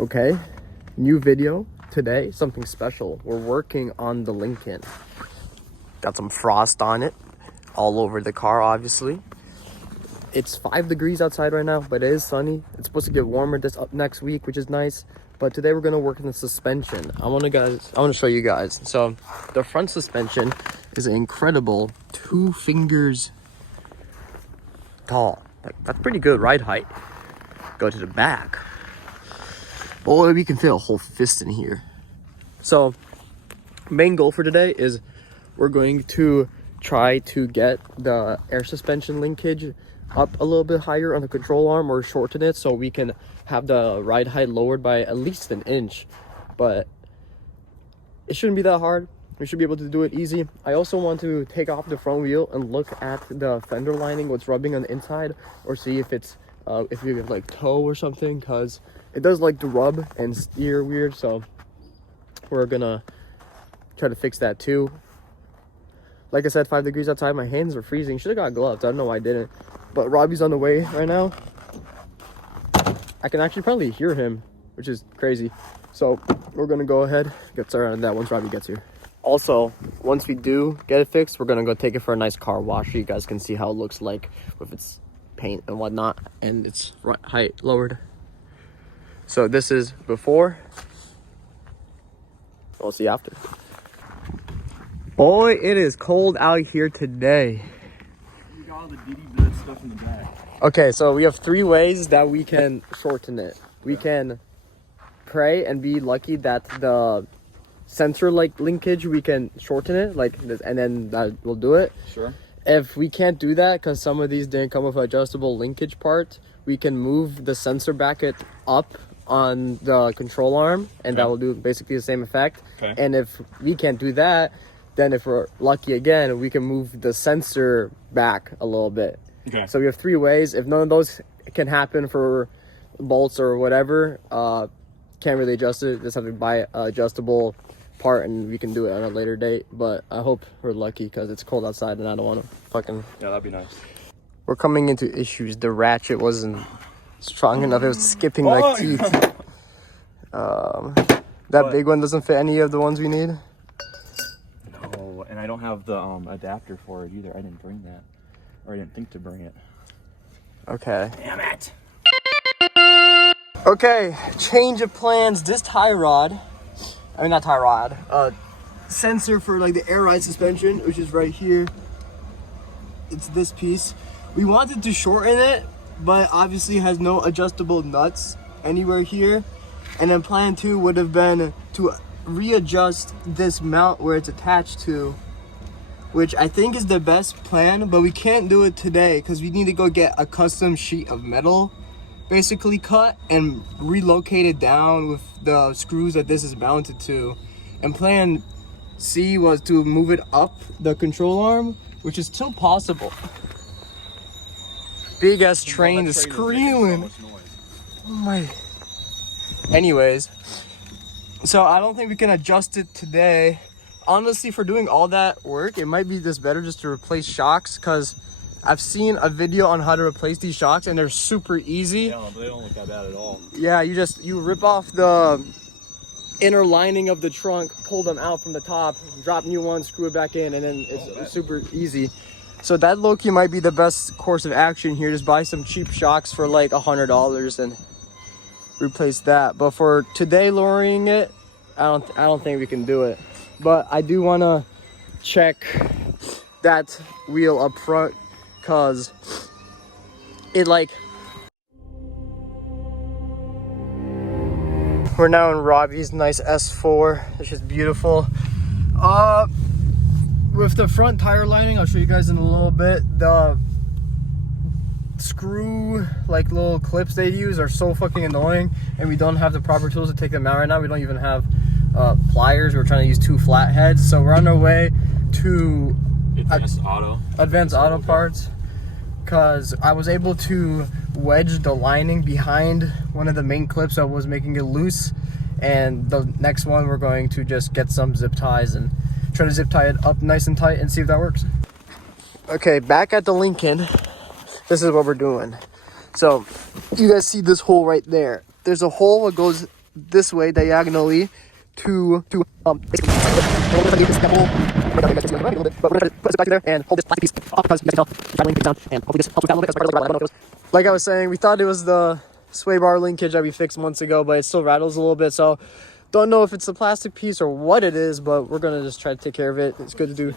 Okay, new video today, something special. We're working on the Lincoln. Got some frost on it, all over the car, obviously. It's 5 degrees outside right now, but it is sunny. It's supposed to get warmer this up next week, which is nice. But today we're gonna work on the suspension. I want to show you guys. So the front suspension is an incredible 2 fingers tall. Like, that's pretty good ride height. Go to the back. Boy, we can fit a whole fist in here. So main goal for today is we're going to try to get the air suspension linkage up a little bit higher on the control arm, or shorten it so we can have the ride height lowered by at least an inch. But it shouldn't be that hard. We should be able to do it easy. I also want to take off the front wheel and look at the fender lining, what's rubbing on the inside, or see if it's if you have like toe or something, because it does like to rub and steer weird. So we're gonna try to fix that too. Like I said, 5 degrees outside. My hands are freezing. Should have got gloves. I don't know why I didn't. But Robbie's on the way right now. I can actually probably hear him, which is crazy. So we're gonna go ahead, get started on that once Robbie gets here. Also, once we do get it fixed, we're gonna go take it for a nice car wash so you guys can see how it looks like with its paint and whatnot, and its height lowered. So this is before. We'll see after. Boy, it is cold out here today. You got all the DD stuff in the back. Okay, so we have 3 ways that we can shorten it. We can pray and be lucky that the sensor linkage, we can shorten it like this, and then that will do it. Sure. If we can't do that because some of these didn't come with adjustable linkage part, we can move the sensor bracket up on the control arm, and that will do basically the same effect. Okay. And if we can't do that, then if we're lucky again, we can move the sensor back a little bit. Okay. So we have 3 ways. If none of those can happen for bolts or whatever, can't really adjust it. Just have to buy an adjustable part, and we can do it on a later date. But I hope we're lucky because it's cold outside and I don't want to fucking... Yeah, that'd be nice. We're coming into issues. The ratchet wasn't strong enough. It was skipping like teeth. That big one doesn't fit any of the ones we need. No, and I don't have the adapter for it either. I didn't bring that. Or I didn't think to bring it. Okay. Damn it. Okay, change of plans. This tie rod, I mean not tie rod, sensor for like the air ride suspension, which is right here. It's this piece. We wanted to shorten it, but obviously has no adjustable nuts anywhere here. And then plan 2 would have been to readjust this mount where it's attached to, which I think is the best plan, but we can't do it today because we need to go get a custom sheet of metal basically cut and relocate it down with the screws that this is mounted to. And plan C was to move it up the control arm, which is still possible. Big ass train is screaming. Oh my. Anyways, so I don't think we can adjust it today. Honestly, for doing all that work, it might be just better just to replace shocks, because I've seen a video on how to replace these shocks and they're super easy. Yeah, but they don't look that bad at all. Yeah, you rip off the inner lining of the trunk, pull them out from the top, drop new ones, screw it back in, and then it's super easy. So that low-key might be the best course of action here. Just buy some cheap shocks for like $100 and replace that. But for today lowering it, I don't think we can do it. But I do want to check that wheel up front, cause it like... We're now in Robbie's nice S4, which is beautiful. With the front tire lining, I'll show you guys in a little bit. The screw like little clips they use are so fucking annoying, and we don't have the proper tools to take them out right now. We don't even have pliers. We're trying to use 2 flatheads, so we're on our way to Advanced Auto Parts, because I was able to wedge the lining behind one of the main clips that was making it loose, and the next one we're going to just get some zip ties and try to zip tie it up nice and tight and see if that works. Okay, back at the Lincoln, this is what we're doing. So you guys see this hole right there. There's a hole that goes this way diagonally to basically but we're gonna put this back there and hold this plastic piece up because you guys can tell it's rattling down, and hopefully this helps with that a little bit. Like I was saying, we thought it was the sway bar linkage that we fixed months ago, but it still rattles a little bit, so don't know if it's a plastic piece or what it is, but we're gonna just try to take care of it. It's good to do.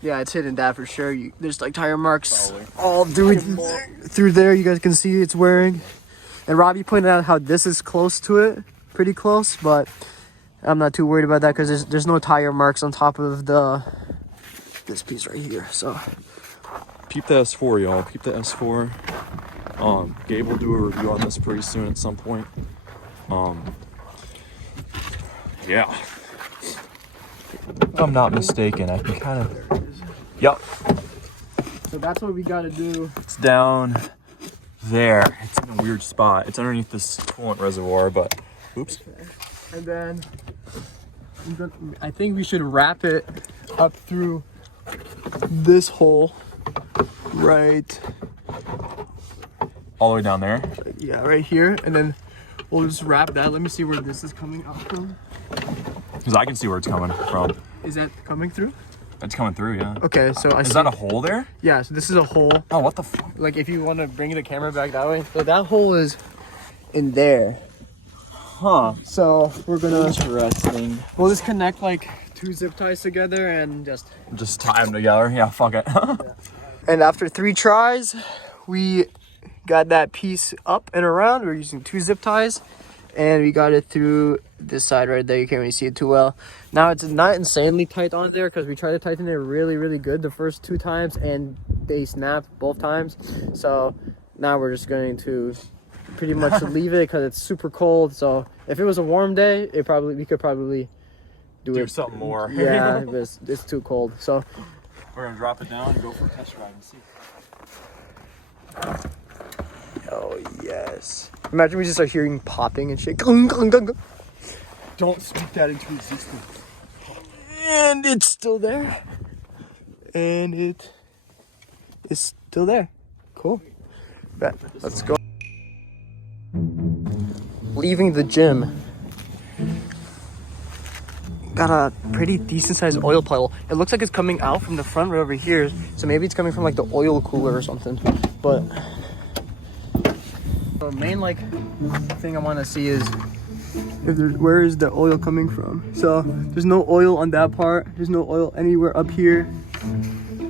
Yeah, it's hidden that for sure. There's like tire marks all through there. You guys can see it's wearing. And Robbie pointed out how this is close to it, pretty close, but I'm not too worried about that because there's no tire marks on top of this piece right here. So Peep the S4, y'all. Peep the S4. Gabe will do a review on this pretty soon at some point. Yeah. If I'm not mistaken, I can kind of. Yep. So that's what we gotta do. It's down there. It's in a weird spot. It's underneath this coolant reservoir, but oops. And then I think we should wrap it up through this hole right. All the way down there. Yeah, right here, and then we'll just wrap that. Let me see where this is coming out from. Because I can see where it's coming from. Is that coming through? It's coming through, yeah. Okay, so I see. Is that a hole there? Yeah, so this is a hole. Oh, what the fuck? Like if you want to bring the camera back that way. So that hole is in there. Huh. So we're gonna. Interesting. We'll just connect like 2 zip ties together and just tie them together. Yeah, fuck it. Yeah. And after 3 tries, we got that piece up and around. We're using 2 zip ties, and we got it through this side right there. You can't really see it too well. Now it's not insanely tight on there because we tried to tighten it really good the first 2 times, and they snapped both times. So now we're just going to pretty much leave it because it's super cold. So if it was a warm day, we could probably do something more. Yeah, it's too cold. So we're gonna drop it down and go for a test ride and see. Oh yes! Imagine we just start hearing popping and shit. Don't speak that into existence. And it's still there. And it is still there. Cool. Bet. Let's go. Leaving the gym. Got a pretty decent sized oil puddle. It looks like it's coming out from the front right over here. So maybe it's coming from like the oil cooler or something. But the main thing I want to see is where is the oil coming from. So there's no oil on that part. There's no oil anywhere up here.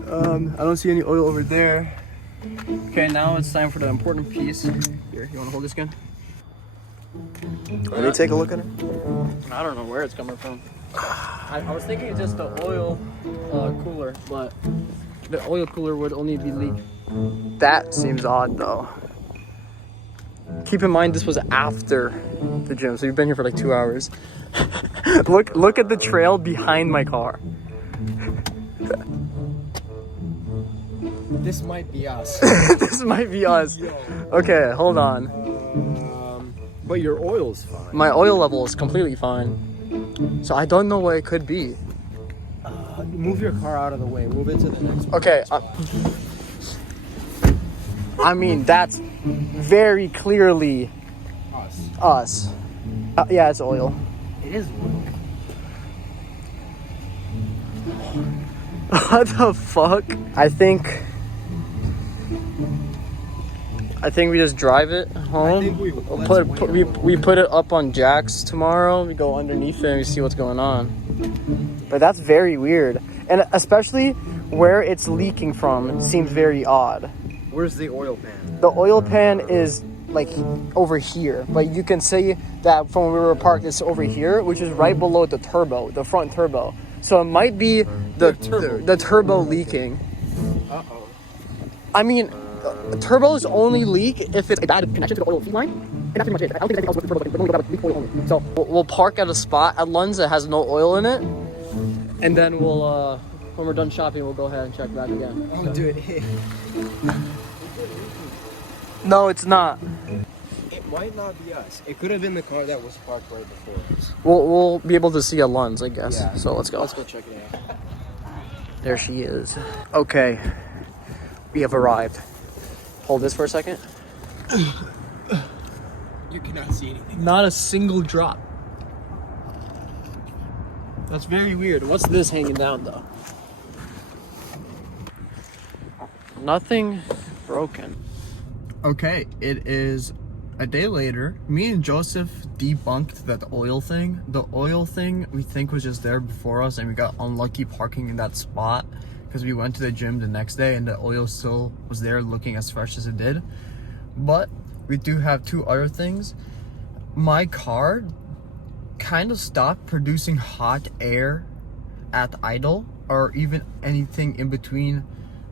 I don't see any oil over there. Okay, now it's time for the important piece. Here, you want to hold this again? Let me take a look at it. I don't know where it's coming from. I was thinking it's just the oil cooler, but the oil cooler would only be leaking. That seems odd though. Keep in mind this was after the gym, so you've been here for like 2 hours. Look at the trail behind my car. This might be us. This might be us. Okay, hold on. But your oil's fine. My oil level is completely fine. So I don't know what it could be. Move your car out of the way. Move it to the next one. Okay. I mean, that's very clearly us. Yeah, it's oil. It is oil. What the fuck? I think we just drive it home. We put it up on jacks tomorrow. We go underneath it and we see what's going on. But that's very weird. And especially where it's leaking from seems very odd. Where's the oil pan? The oil pan is like over here, but you can see that from where we were parked, it's over here, which is right below the turbo, the front turbo. So it might be the turbo leaking. Uh-oh. I mean, turbos only leak if it's a bad connection to the oil feed line. And that's pretty much it. I don't think anything else with the turbos, but only go leak oil only. So we'll park at a spot at Lund's that has no oil in it, and then we'll, when we're done shopping, we'll go ahead and check back again. I'll do it. No, it's not. It might not be us. It could have been the car that was parked right before us. We'll be able to see at Lund's, I guess. Yeah. So let's go. Let's go check it out. There she is. Okay, we have arrived. Hold this for a second. You cannot see anything. Not a single drop. That's very weird. What's this hanging down though? Nothing broken. Okay, it is a day later. Me and Joseph debunked that oil thing. The oil thing we think was just there before us, and we got unlucky parking in that spot because we went to the gym the next day and the oil still was there looking as fresh as it did. But we do have two other things. My car kind of stopped producing hot air at idle, or even anything in between,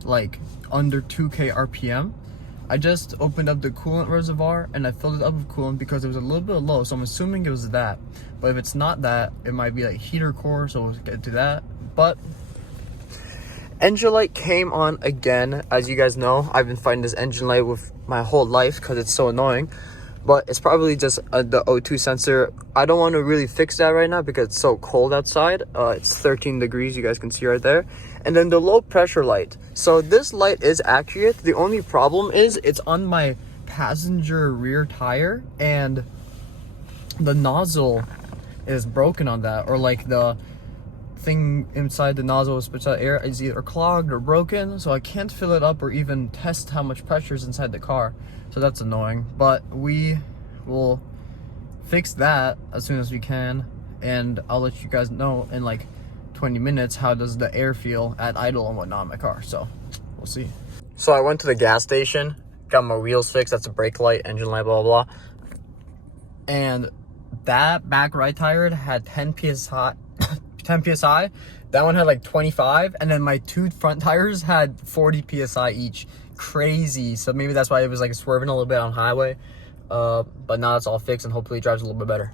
like under 2k RPM. I just opened up the coolant reservoir and I filled it up with coolant because it was a little bit low, so I'm assuming it was that. But if it's not that, it might be like heater core, so we'll get to that. But engine light came on again. As you guys know, I've been fighting this engine light with my whole life because it's so annoying. But it's probably just the O2 sensor. I don't want to really fix that right now because it's so cold outside. It's 13 degrees, you guys can see right there. And then the low pressure light. So this light is accurate. The only problem is it's on my passenger rear tire, and the nozzle is broken on that, or like the thing inside the nozzle spits out air is either clogged or broken, so I can't fill it up or even test how much pressure is inside the car. So that's annoying, but we will fix that as soon as we can, and I'll let you guys know in like 20 minutes how does the air feel at idle and whatnot in my car. So we'll see. So I went to the gas station, got my wheels fixed. That's a brake light, engine light, blah blah blah. And that back right tire had 10 psi 10 psi. That one had like 25, and then my two front tires had 40 psi each. Crazy. So maybe that's why it was like swerving a little bit on highway, but now it's all fixed and hopefully it drives a little bit better.